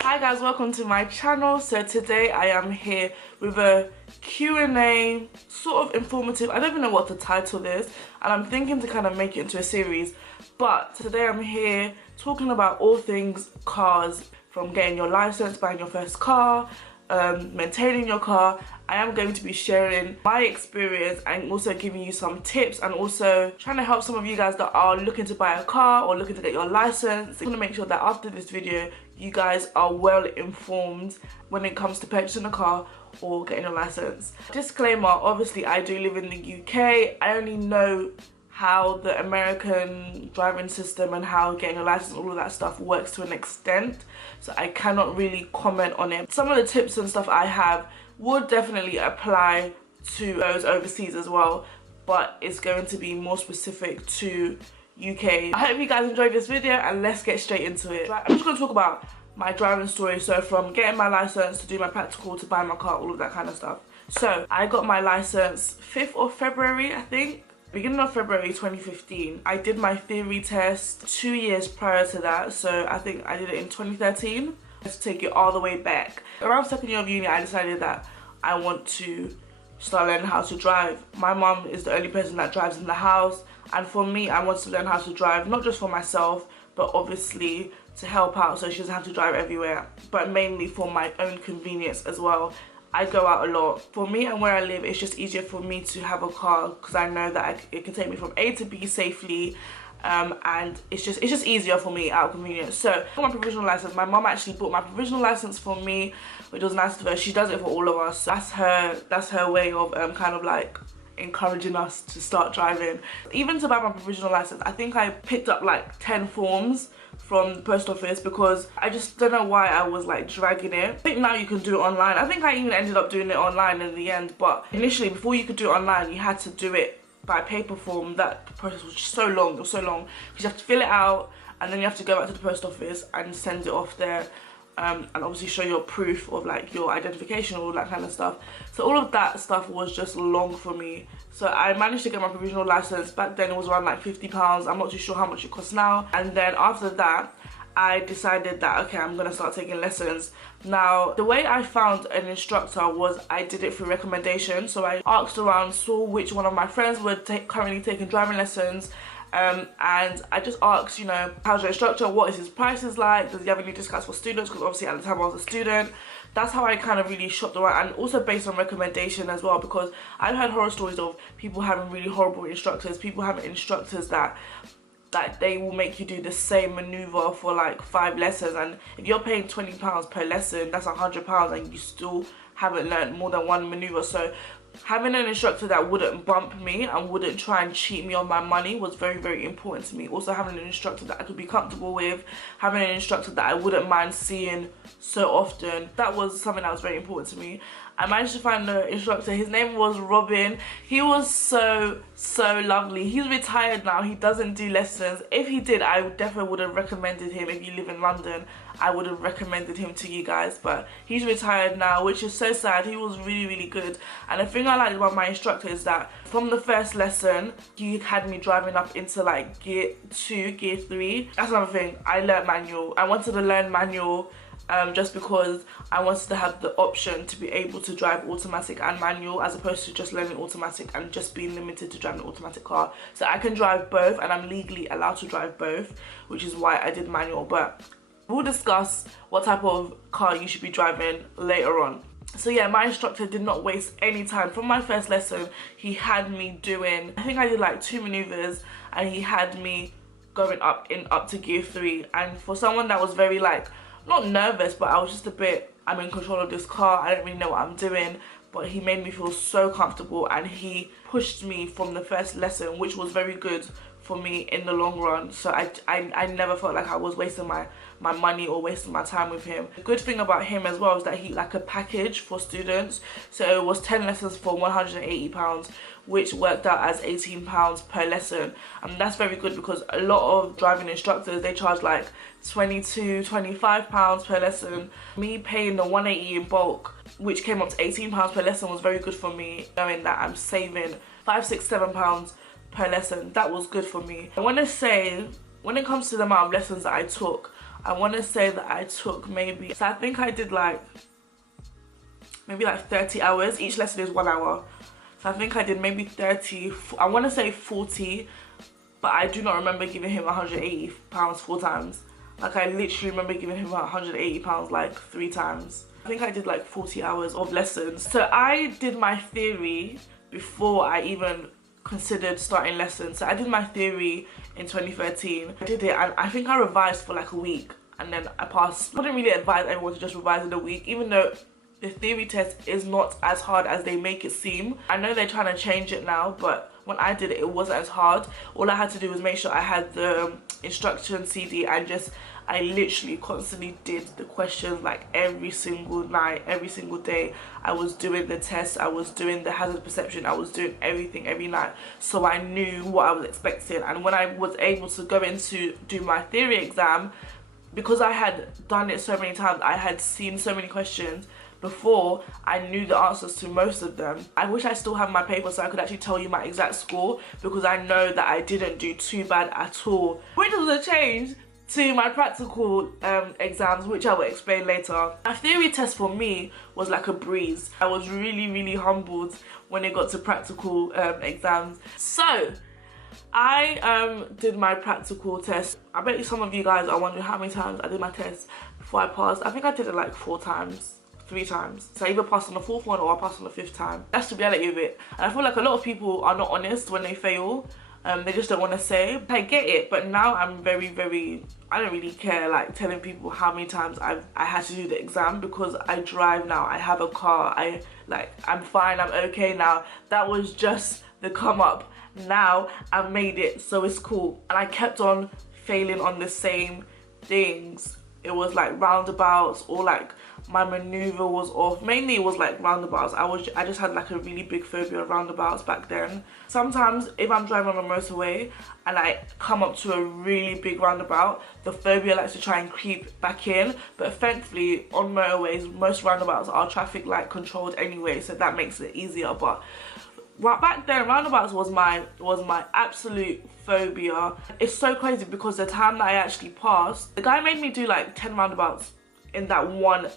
Hi guys, welcome to my channel. So today I am here with a Q&A, sort of informative. I don't even know what the title is, and I'm thinking to kind of make it into a series. But today I'm here talking about all things cars, from getting your license, buying your first car, maintaining your car. I am going to be sharing my experience and also giving you some tips, and also trying to help some of you guys that are looking to buy a car or looking to get your license. I want to make sure that after this video you guys are well informed when it comes to purchasing a car or getting your license. Disclaimer, obviously I do live in the UK. I only know how the American driving system and how getting a license, all of that stuff works to an extent, so I cannot really comment on it. Some of the tips and stuff I have would definitely apply to those overseas as well, but it's going to be more specific to UK. I hope you guys enjoyed this video, and let's get straight into it. I'm just going to talk about my driving story, so from getting my license to do my practical to buy my car, all of that kind of stuff. So I got my license 5th of February, I think. Beginning of February 2015. I did my theory test 2 years prior to that, so I think I did it in 2013. Let's take it all the way back. Around second year of uni, I decided that I want to start learning how to drive. My mum is the only person that drives in the house, and for me, I wanted to learn how to drive, not just for myself, but obviously to help out so she doesn't have to drive everywhere, but mainly for my own convenience as well. I go out a lot. For me and where I live, it's just easier for me to have a car because I know that it can take me from A to B safely, and it's just easier for me out of convenience. So I got my provisional license. My mum actually bought my provisional license for me, which was nice of her. She does it for all of us. That's her way of kind of like encouraging us to start driving. Even to buy my provisional license, I think I picked up like 10 forms from the post office because I just don't know why I was like dragging it. I think now you can do it online. I think I even ended up doing it online in the end, but initially before you could do it online, you had to do it by paper form. That process was just so long. It was so long because you have to fill it out, and then you have to go back to the post office and send it off there, and obviously show your proof of like your identification, all that kind of stuff. So all of that stuff was just long for me. So I managed to get my provisional license. Back then it was around like £50. I'm not too sure how much it costs now. And then after that, I decided that, okay, I'm gonna start taking lessons. Now, the way I found an instructor was I did it through recommendation. So I asked around, saw which one of my friends were currently taking driving lessons, and I just asked, you know, how's your instructor, what is his prices like, does he have any discounts for students, because obviously at the time I was a student. That's how I kind of really shopped around, and also based on recommendation as well, because I've heard horror stories of people having really horrible instructors, people having instructors that they will make you do the same maneuver for like 5 lessons, and if you're paying £20 per lesson, that's £100, and you still haven't learned more than one maneuver. So having an instructor that wouldn't bump me and wouldn't try and cheat me on my money was very, very important to me. Also having an instructor that I could be comfortable with, having an instructor that I wouldn't mind seeing so often, that was something that was very important to me. I managed to find the instructor. His name was Robin. He was so lovely. He's retired now. He doesn't do lessons. If he did, I definitely would have recommended him. If you live in London, I would have recommended him to you guys, but he's retired now, which is so sad. He was really, really good. And the thing I liked about my instructor is that from the first lesson, he had me driving up into like gear 2, gear 3. That's another thing. I learned manual. I wanted to learn manual just because I wanted to have the option to be able to drive automatic and manual, as opposed to just learning automatic and just being limited to driving an automatic car. So I can drive both, and I'm legally allowed to drive both, which is why I did manual. But we'll discuss what type of car you should be driving later on. So yeah, my instructor did not waste any time. From my first lesson, he had me doing, I think I did like 2 maneuvers, and he had me going up to gear 3. And for someone that was very like, not nervous, but I was just a bit, I'm in control of this car, I don't really know what I'm doing, but he made me feel so comfortable, and he pushed me from the first lesson, which was very good for me in the long run. So I never felt like I was wasting my money or wasting my time with him. The good thing about him as well is that he like a package for students. So it was 10 lessons for £180, which worked out as £18 per lesson. And that's very good, because a lot of driving instructors, they charge like £22, £25 per lesson. Me paying the 180 in bulk, which came up to £18 per lesson, was very good for me, knowing that I'm saving £5, £6, £7 per lesson. That was good for me. I want to say when it comes to the amount of lessons that I took, I want to say that I took maybe, so I think I did like maybe like 30 hours. Each lesson is 1 hour, so I think I did maybe 30, I want to say 40, but I do not remember giving him £180 4 times. Like, I literally remember giving him £180 like 3 times. I think I did like 40 hours of lessons. So I did my theory before I even considered starting lessons. So I did my theory in 2013. I did it, and I think I revised for like a week, and then I passed. I wouldn't really advise everyone to just revise in a week, even though the theory test is not as hard as they make it seem. I know they're trying to change it now, but when I did it, it wasn't as hard. All I had to do was make sure I had the instruction CD, and I literally constantly did the questions like every single night, every single day. I was doing the test, I was doing the hazard perception, I was doing everything every night, so I knew what I was expecting. And when I was able to go in to do my theory exam, because I had done it so many times, I had seen so many questions before, I knew the answers to most of them. I wish I still have my paper so I could actually tell you my exact score, because I know that I didn't do too bad at all. Which was a change to my practical exams, which I will explain later. My theory test for me was like a breeze. I was really humbled when it got to practical exams. So I did my practical test. I bet you some of you guys are wondering how many times I did my test before I passed. I think I did it like 4 times. 3 times. So I either passed on the 4th one or I passed on the 5th time. That's the reality of it. And I feel like a lot of people are not honest when they fail. They just don't want to say. I get it, but now I'm very, I don't really care like telling people how many times I had to do the exam, because I drive now, I have a car, I'm fine, I'm okay now. That was just the come up. Now I've made it, so it's cool. And I kept on failing on the same things. It was like roundabouts, or like my maneuver was off. Mainly it was like roundabouts. I just had like a really big phobia of roundabouts back then. Sometimes if I'm driving on a motorway and I come up to a really big roundabout, the phobia likes to try and creep back in. But thankfully on motorways, most roundabouts are traffic light controlled anyway, so that makes it easier. But back then, roundabouts was my absolute phobia. It's so crazy because the time that I actually passed, the guy made me do like 10 roundabouts in that one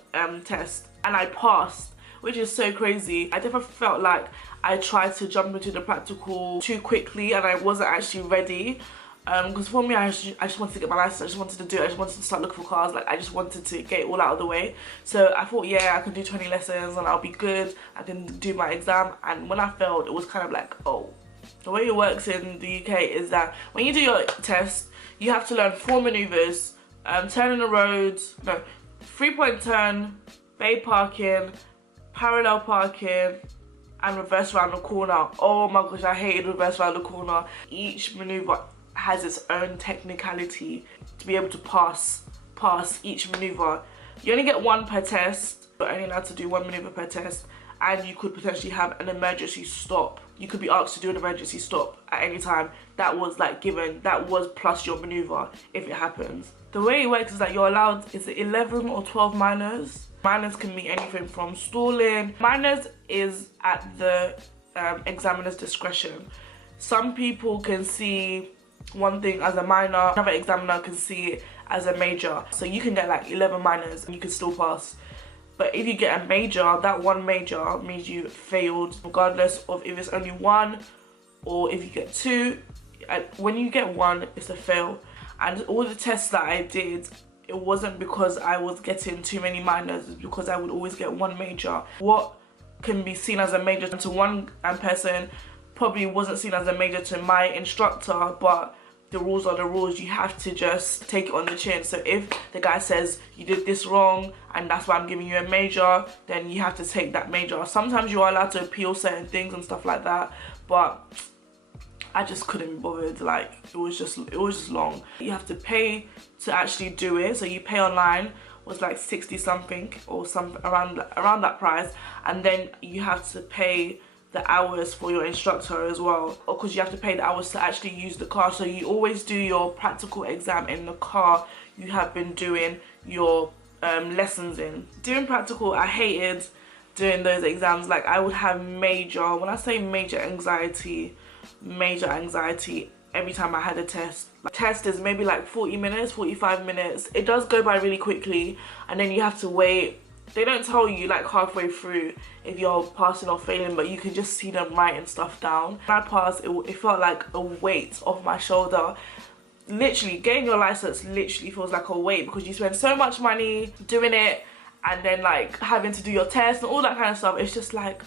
test, and I passed, which is so crazy. I definitely felt like I tried to jump into the practical too quickly and I wasn't actually ready. Because for me, I just wanted to get my license, I just wanted to do it, I just wanted to start looking for cars, like I just wanted to get it all out of the way. So I thought, yeah, I can do 20 lessons and I'll be good, I can do my exam. And when I failed, it was kind of like, oh. The way it works in the UK is that when you do your test, you have to learn 4 maneuvers, turn in the road, no, 3-point turn, bay parking, parallel parking, and reverse around the corner. Oh my gosh, I hated reverse around the corner. Each maneuver has its own technicality to be able to pass each maneuver. You only get 1 per test, but only allowed to do 1 maneuver per test, and you could potentially have an emergency stop. You could be asked to do an emergency stop at any time. That was like given, that was plus your maneuver if it happens. The way it works is that you're allowed, is it 11 or 12 minors? Minors can be anything from stalling. Minors is at the examiner's discretion. Some people can see one thing as a minor, another examiner can see it as a major. So you can get like 11 minors and you can still pass. But if you get a major, that 1 major means you failed, regardless of if it's only 1 or if you get 2. When you get 1, it's a fail. And all the tests that I did, it wasn't because I was getting too many minors, it's because I would always get 1 major. What can be seen as a major to one person probably wasn't seen as a major to my instructor, but the rules are the rules. You have to just take it on the chin. So if the guy says you did this wrong and that's why I'm giving you a major, then you have to take that major. Sometimes you are allowed to appeal certain things and stuff like that, but I just couldn't be bothered. Like it was just long. You have to pay to actually do it. So you pay online, was like 60 something or some around that price, and then you have to pay the hours for your instructor as well, or because you have to pay the hours to actually use the car. So you always do your practical exam in the car you have been doing your lessons in. Doing practical, I hated doing those exams. Like I would have major, when I say major anxiety every time I had a test. The test is maybe like 40 minutes, 45 minutes. It does go by really quickly, and then you have to wait. They don't tell you like halfway through if you're passing or failing, but you can just see them writing stuff down. When I passed, it felt like a weight off my shoulder. Literally, getting your license literally feels like a weight, because you spend so much money doing it, and then like having to do your test and all that kind of stuff. It's just like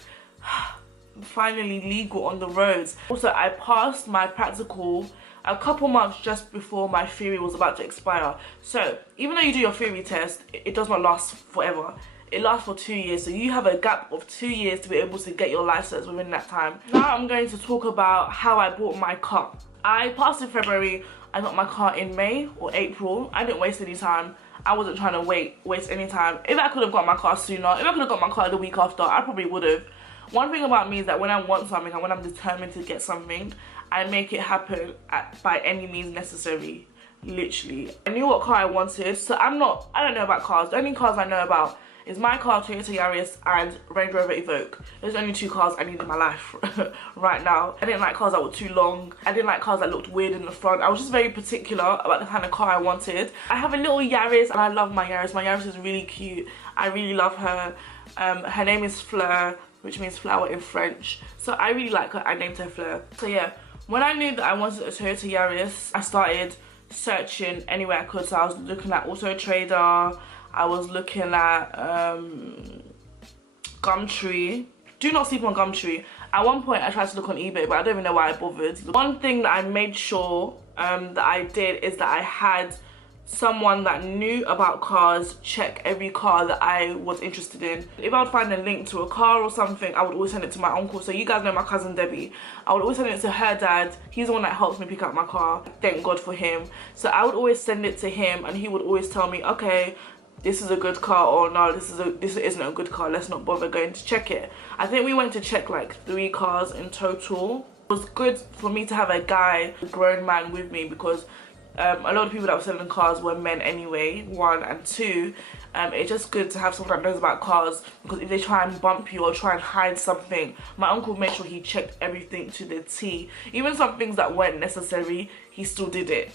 finally legal on the roads. Also, I passed my practical a couple months just before my theory was about to expire. So even though you do your theory test, it does not last forever. It lasts for 2 years, so you have a gap of 2 years to be able to get your license within that time. Now I'm going to talk about how I bought my car. I passed in February. I got my car in May or April. I didn't waste any time. I wasn't trying to waste any time. If I could have got my car sooner, if I could have got my car the week after, I probably would have. One thing about me is that when I want something and when I'm determined to get something, I make it happen by any means necessary. Literally. I knew what car I wanted, so I don't know about cars. The only cars I know about is my car, Toyota Yaris, and Range Rover Evoque. Those are the only 2 cars I need in my life right now. I didn't like cars that were too long. I didn't like cars that looked weird in the front. I was just very particular about the kind of car I wanted. I have a little Yaris, and I love my Yaris. My Yaris is really cute. I really love her. Her name is Fleur, which means flower in French. So I really like her. I named her Fleur. So yeah, when I knew that I wanted a Toyota Yaris, I started searching anywhere I could. So I was looking at Auto Trader. I was looking at Gumtree. Do not sleep on Gumtree. At one point I tried to look on eBay, but I don't even know why I bothered. One thing that I made sure that I did is that I had someone that knew about cars check every car that I was interested in. If I would find a link to a car or something, I would always send it to my uncle. So you guys know my cousin Debbie. I would always send it to her dad. He's the one that helps me pick up my car. Thank God for him. So I would always send it to him, and he would always tell me, okay, this is a good car, or no, this isn't a good car, let's not bother going to check it. I think we went to check like 3 cars in total. It was good for me to have a guy, a grown man with me, because a lot of people that were selling cars were men anyway, 1, and 2. It's just good to have someone that knows about cars, because if they try and bump you or try and hide something, my uncle made sure he checked everything to the T. Even some things that weren't necessary, he still did it.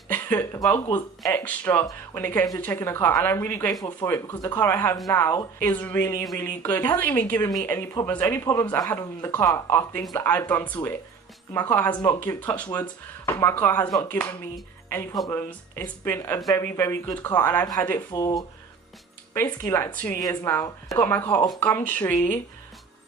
My uncle was extra when it came to checking a car, and I'm really grateful for it, because the car I have now is really, really good. He hasn't even given me any problems. The only problems I've had with the car are things that I've done to it. My car has not touch wood, my car has not given me any problems. It's been a very, very good car, and I've had it for basically like 2 years now. I got my car off Gumtree.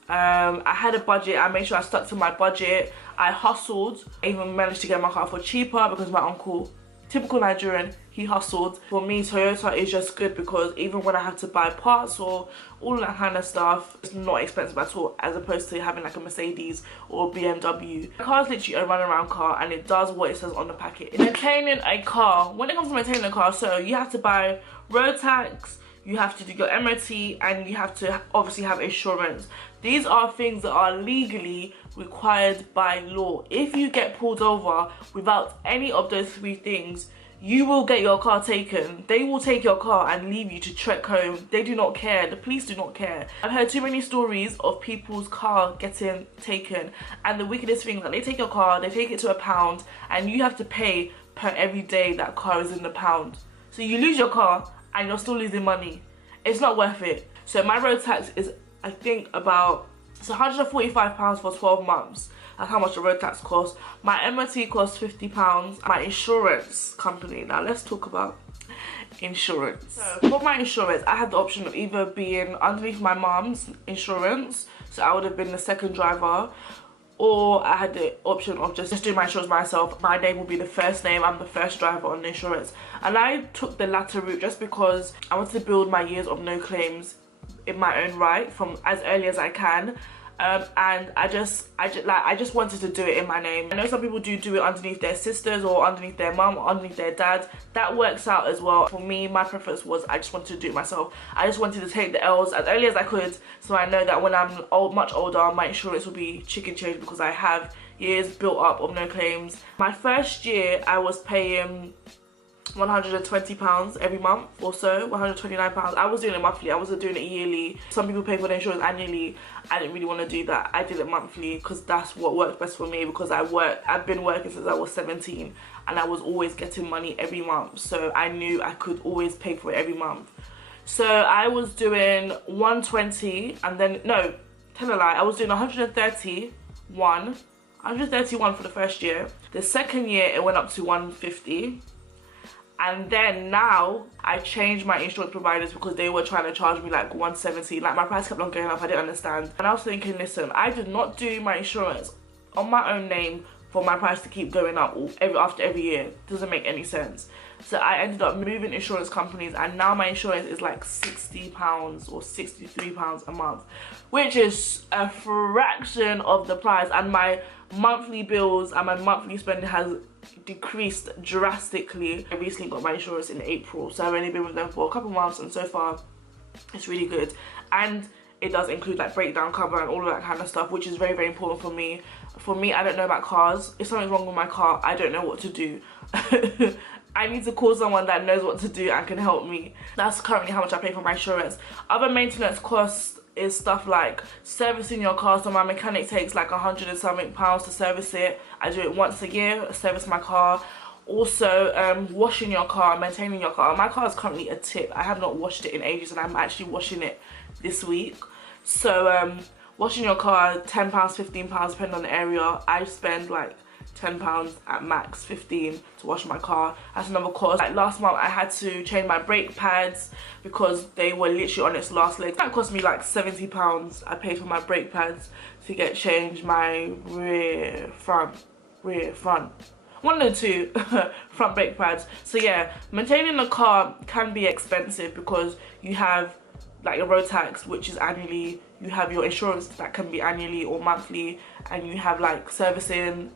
I had a budget. I made sure I stuck to my budget. I hustled. I even managed to get my car for cheaper because my uncle, typical Nigerian, he hustled. For me, Toyota is just good, because even when I have to buy parts or all that kind of stuff, it's not expensive at all, as opposed to having like a Mercedes or a BMW. The car is literally a run-around car, and it does what it says on the packet. Maintaining a car, when it comes to maintaining a car, so you have to buy road tax, you have to do your MOT, and you have to obviously have insurance. These are things that are legally required by law. If you get pulled over without any of those 3 things, you will get your car taken. They will take your car and leave you to trek home. They do not care. The police do not care. I've heard too many stories of people's car getting taken, and the wickedest thing is that they take your car, they take it to a pound, and you have to pay per every day that car is in the pound. So you lose your car and you're still losing money. It's not worth it. So my road tax is, I think, about, it's £145 for 12 months. That's how much the road tax costs. My MOT costs £50. My insurance company, now let's talk about insurance. So for my insurance, I had the option of either being underneath my mom's insurance, so I would have been the second driver, or I had the option of just doing my insurance myself. My name will be the first name, I'm the first driver on the insurance. And I took the latter route just because I wanted to build my years of no claims in my own right from as early as I can. And I just wanted to do it in my name. I know some people do it underneath their sisters or underneath their mum or underneath their dad. That works out as well. For me, my preference was I just wanted to do it myself. I just wanted to take the L's as early as I could, so I know that when I'm much older, my insurance will be chicken change, because I have years built up of no claims. My first year, I was paying £120 every month or so, £129. I was doing it monthly, I wasn't doing it yearly. Some people pay for their insurance annually. I didn't really want to do that. I did it monthly because that's what worked best for me, because I've been working since I was 17 and I was always getting money every month, so I knew I could always pay for it every month. So I was doing 120, and then, no, tell a lie, I was doing 131 for the first year. The second year it went up to 150. And then now I changed my insurance providers because they were trying to charge me like 170. Like, my price kept on going up. I didn't understand. And I was thinking, listen, I did not do my insurance on my own name for my price to keep going up after every year. Doesn't make any sense. So I ended up moving insurance companies, and now my insurance is like £60 or £63 a month, which is a fraction of the price. And my monthly bills and my monthly spending has decreased drastically. I recently got my insurance in April, so I've only been with them for a couple months, and so far it's really good. And it does include like breakdown cover and all of that kind of stuff, which is very, very important for me. For me, I don't know about cars. If something's wrong with my car, I don't know what to do. I need to call someone that knows what to do and can help me. That's currently how much I pay for my insurance. Other maintenance costs is stuff like servicing your car. So my mechanic takes like £100 and something to service it. I do it once a year, service my car. Also, washing your car, maintaining your car. My car is currently a tip. I have not washed it in ages, and I'm actually washing it this week. So washing your car, £10, £15 depending on the area. I spend like £10 at max, 15 to wash my car. That's another cost. Like last month I had to change my brake pads because they were literally on its last leg. That cost me like £70. I paid for my brake pads to get changed, my front, one of the two front brake pads. So yeah, maintaining a car can be expensive because you have like your road tax, which is annually, you have your insurance that can be annually or monthly, and you have like servicing,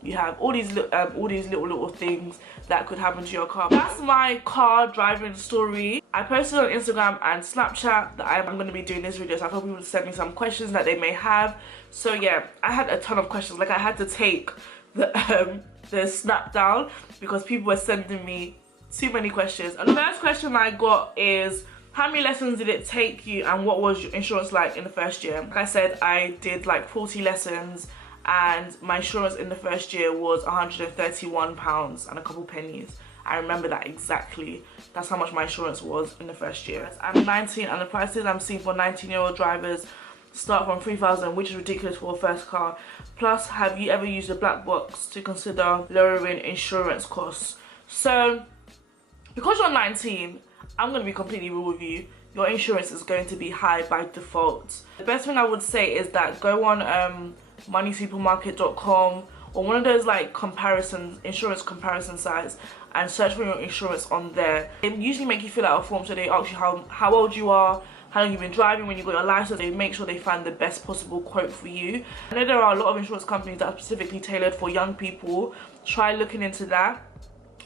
you have all these little things that could happen to your car. That's my car driving story. I posted on Instagram and Snapchat that I'm going to be doing this video, so I thought people would send me some questions that they may have. So yeah, I had a ton of questions. Like, I had to take the snap down because people were sending me too many questions. And the first question I got is, how many lessons did it take you, and what was your insurance like in the first year? Like I said, I did like 40 lessons, and my insurance in the first year was £131 and a couple pennies. I remember that exactly. That's how much my insurance was in the first year. I'm 19, and the prices I'm seeing for 19-year-old drivers start from £3,000, which is ridiculous for a first car. Plus, have you ever used a black box to consider lowering insurance costs? So, because you're 19, I'm going to be completely real with you, your insurance is going to be high by default. The best thing I would say is that go on moneysupermarket.com or one of those like insurance comparison sites, and search for your insurance on there. They usually make you fill out a form, so they ask you how old you are, how long you've been driving, when you got your license. They make sure they find the best possible quote for you. I know there are a lot of insurance companies that are specifically tailored for young people. Try looking into that.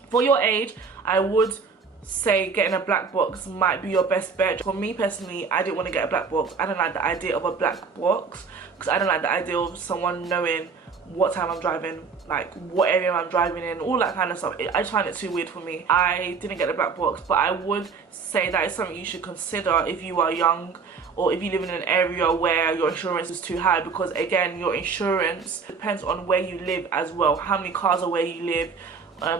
For your age, I would say getting a black box might be your best bet. For me personally, I didn't want to get a black box. I don't like the idea of a black box because I don't like the idea of someone knowing what time I'm driving, like what area I'm driving in, all that kind of stuff. I just find it too weird for me. I didn't get a black box, but I would say that is something you should consider if you are young or if you live in an area where your insurance is too high, because again, your insurance depends on where you live as well, how many cars are where you live,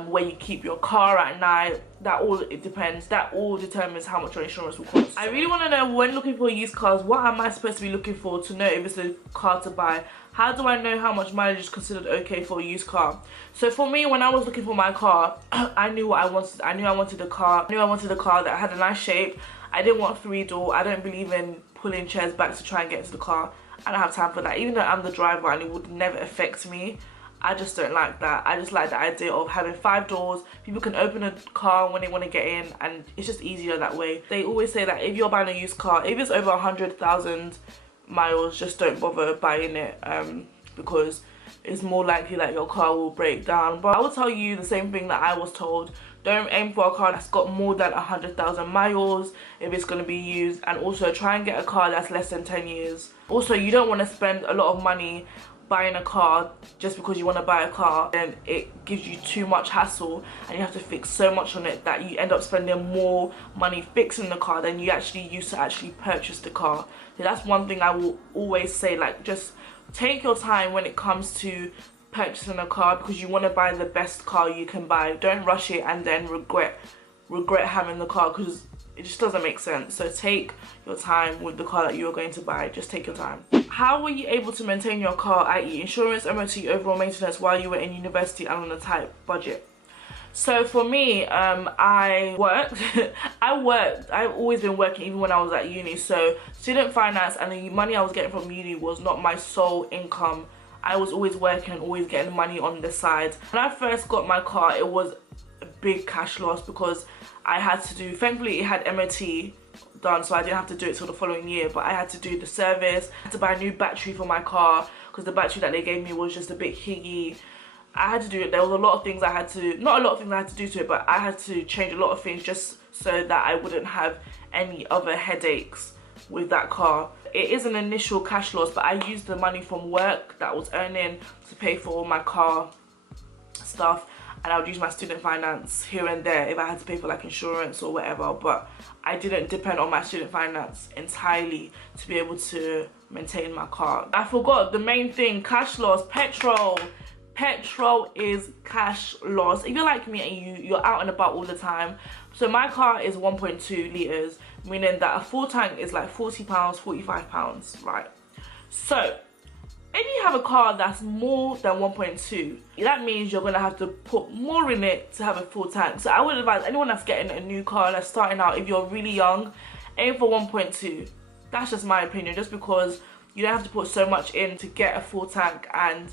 where you keep your car at night. That all determines how much your insurance will cost. I really want to know, when looking for used cars, what am I supposed to be looking for to know if it's a car to buy? How do I know how much mileage is considered okay for a used car? So for me, when I was looking for my car, I knew what I wanted. I knew I wanted a car that had a nice shape. I didn't want 3-door. I don't believe in pulling chairs back to try and get into the car. I don't have time for that. Even though I'm the driver and it would never affect me, I just don't like that. I just like the idea of having 5 doors. People can open a car when they want to get in, and it's just easier that way. They always say that if you're buying a used car, if it's over 100,000 miles, just don't bother buying it because it's more likely that your car will break down. But I will tell you the same thing that I was told. Don't aim for a car that's got more than 100,000 miles if it's going to be used, and also try and get a car that's less than 10 years. Also, you don't want to spend a lot of money buying a car just because you want to buy a car, then it gives you too much hassle and you have to fix so much on it that you end up spending more money fixing the car than you actually used to actually purchase the car. So that's one thing I will always say, like, just take your time when it comes to purchasing a car, because you want to buy the best car you can buy. Don't rush it and then regret having the car, because it just doesn't make sense. So take your time with the car that you're going to buy. Just take your time. How were you able to maintain your car, i.e. insurance, MOT, overall maintenance, while you were in university and on a tight budget? So for me, I worked. I've always been working even when I was at uni. So student finance and the money I was getting from uni was not my sole income. I was always working and always getting money on the side. When I first got my car, it was a big cash loss because I had to do, thankfully it had MOT done, so I didn't have to do it till the following year, but I had to do the service. I had to buy a new battery for my car because the battery that they gave me was just a bit higgy. I had to do it. There was a lot of things I had to, not a lot of things I had to do to it, but I had to change a lot of things just so that I wouldn't have any other headaches with that car. It is an initial cash loss, but I used the money from work that I was earning to pay for all my car stuff, and I would use my student finance here and there if I had to pay for like insurance or whatever, but I didn't depend on my student finance entirely to be able to maintain my car. I forgot the main thing, cash loss, petrol. Petrol is cash loss. If you're like me and you're out and about all the time, so my car is 1.2 litres, meaning that a full tank is like £40, £45, right? So if you have a car that's more than 1.2, that means you're going to have to put more in it to have a full tank. So I would advise anyone that's getting a new car, that's starting out, if you're really young, aim for 1.2. That's just my opinion, just because you don't have to put so much in to get a full tank, and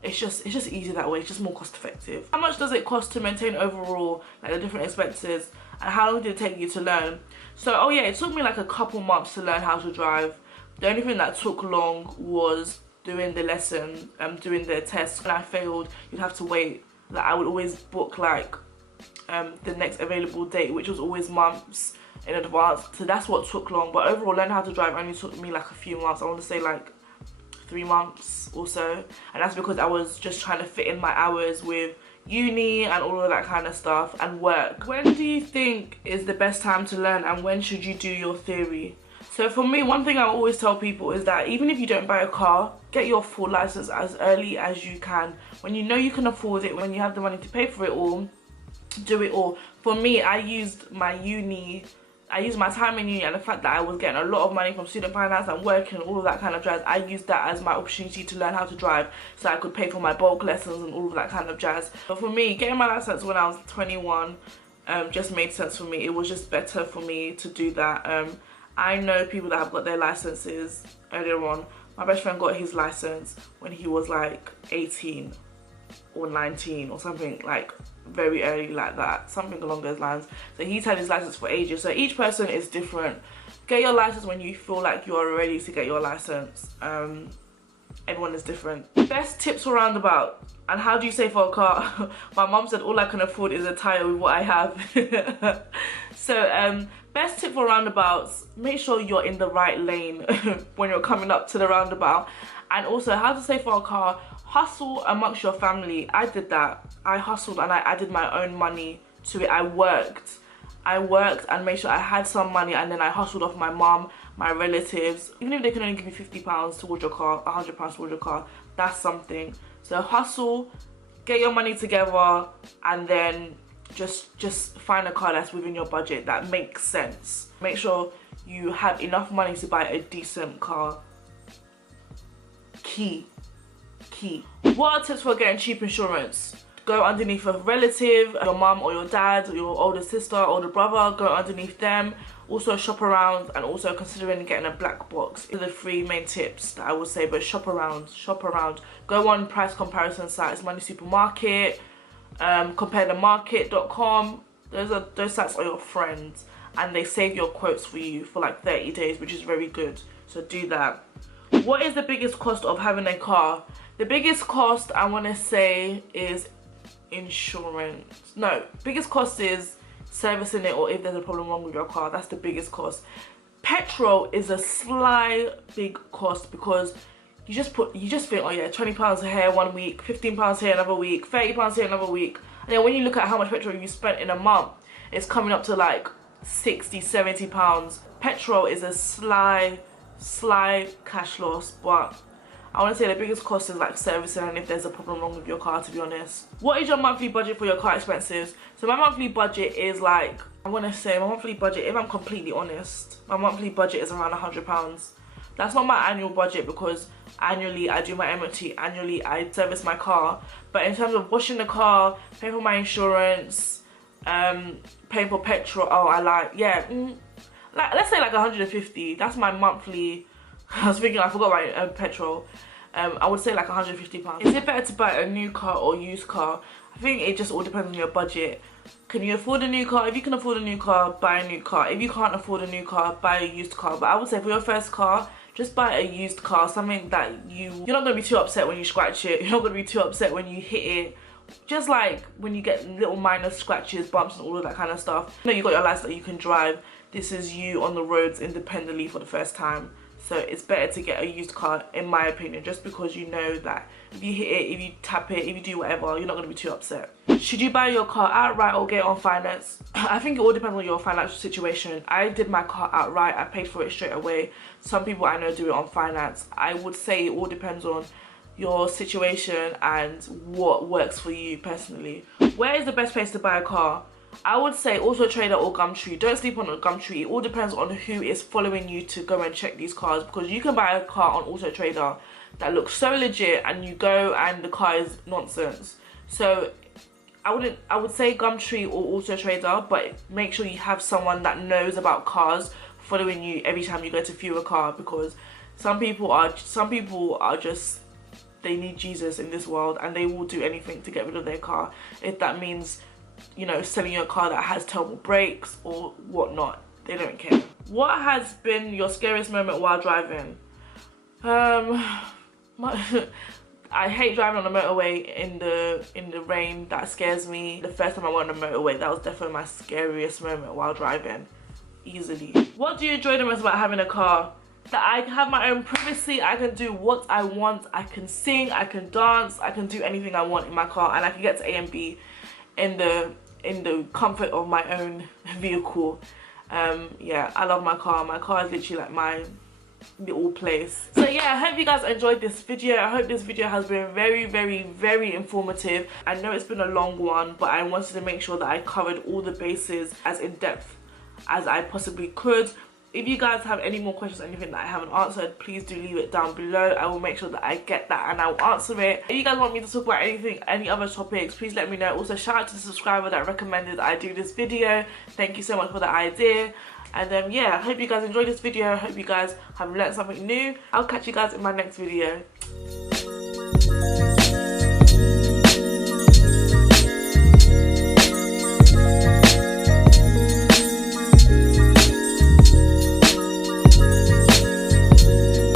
it's just easier that way. It's just more cost effective. How much does it cost to maintain overall, like the different expenses, and how long did it take you to learn? So, oh yeah, it took me like a couple months to learn how to drive. The only thing that took long was doing the lesson, doing the test. When I failed, you'd have to wait. Like, I would always book like the next available date, which was always months in advance. So that's what took long. But overall, learning how to drive only took me like a few months. I want to say like 3 months or so, and that's because I was just trying to fit in my hours with uni and all of that kind of stuff and work. When do you think is the best time to learn, and when should you do your theory? So for me, one thing I always tell people is that even if you don't buy a car, get your full license as early as you can. When you know you can afford it, when you have the money to pay for it all, do it all. For me, I used my time in uni and the fact that I was getting a lot of money from student finance and working and all of that kind of jazz. I used that as my opportunity to learn how to drive so I could pay for my bulk lessons and all of that kind of jazz. But for me, getting my license when I was 21 just made sense for me. It was just better for me to do that. I know people that have got their licenses earlier on. My best friend got his license when he was like 18 or 19 or something, like very early like that, something along those lines. So he's had his license for ages. So each person is different. Get your license when you feel like you're ready to get your license. Everyone is different. Best tips for roundabout, and how do you save for a car? My mom said all I can afford is a tyre with what I have. So best tip for roundabouts, make sure you're in the right lane when you're coming up to the roundabout. And also how to save for a car, hustle amongst your family. I did that. I hustled and I added my own money to it. I worked and made sure I had some money, and then I hustled off my mom, my relatives. Even if they can only give you £50 towards your car, £100 towards your car, that's something. So hustle, get your money together, and then just find a car that's within your budget that makes sense. Make sure you have enough money to buy a decent car. Key. What are tips for getting cheap insurance? Go underneath a relative, your mum or your dad, or your older sister, older brother, go underneath them. Also shop around, and also considering getting a black box. These are the 3 main tips that I would say, but shop around. Go on price comparison sites, Money Supermarket, comparethemarket.com. Those sites are your friends, and they save your quotes for you for like 30 days, which is very good. So do that. What is the biggest cost of having a car? The biggest cost I want to say is insurance. No, biggest cost is servicing it, or if there's a problem wrong with your car. That's the biggest cost. Petrol is a sly big cost, because you just think, oh yeah, £20 here 1 week, £15 here another week, £30 here another week. And then when you look at how much petrol you spent in a month, it's coming up to like £60–70. Petrol is a sly cash loss, but I want to say the biggest cost is like servicing and if there's a problem wrong with your car, to be honest. What is your monthly budget for your car expenses? So my monthly budget is like, I want to say my monthly budget, if I'm completely honest, my monthly budget is around £100. That's not my annual budget because annually I do my MOT, annually I service my car. But in terms of washing the car, paying for my insurance, paying for petrol, let's say like 150. That's my monthly. I was thinking, I forgot my petrol. I would say like £150. Is it better to buy a new car or used car? I think it just all depends on your budget. Can you afford a new car? If you can afford a new car, buy a new car. If you can't afford a new car, buy a used car. But I would say for your first car, just buy a used car, something that you're not going to be too upset when you scratch it. You're not going to be too upset when you hit it. Just like when you get little minor scratches, bumps and all of that kind of stuff. You know, you got your license that you can drive. This is you on the roads independently for the first time. So it's better to get a used car, in my opinion, just because you know that if you hit it, if you tap it, if you do whatever, you're not going to be too upset. Should you buy your car outright or get it on finance? I think it all depends on your financial situation. I did my car outright. I paid for it straight away. Some people I know do it on finance. I would say it all depends on your situation and what works for you personally. Where is the best place to buy a car? I would say Auto Trader or Gumtree. Don't sleep on Gumtree. It all depends on who is following you to go and check these cars, because you can buy a car on Auto Trader that looks so legit and you go and the car is nonsense. So I would say Gumtree or Auto Trader, but make sure you have someone that knows about cars following you every time you go to view a car, because some people are just, they need Jesus in this world and they will do anything to get rid of their car, if that means, you know, selling your car that has terrible brakes or whatnot. They don't care. What has been your scariest moment while driving? I hate driving on the motorway in the rain. That scares me. The first time I went on the motorway, that was definitely my scariest moment while driving, easily. What do you enjoy the most about having a car? That I have my own privacy. I can do what I want. I can sing, I can dance, I can do anything I want in my car, and I can get to A and B in the comfort of my own vehicle. Yeah, I love my car. My car is literally like my little place. So yeah, I hope you guys enjoyed this video. I hope this video has been very, very, very informative. I know it's been a long one, but I wanted to make sure that I covered all the bases as in depth as I possibly could. If you guys have any more questions or anything that I haven't answered, please do leave it down below. I will make sure that I get that and I will answer it. If you guys want me to talk about anything, any other topics, please let me know. Also, shout out to the subscriber that recommended that I do this video. Thank you so much for the idea. And yeah, I hope you guys enjoyed this video. I hope you guys have learned something new. I'll catch you guys in my next video.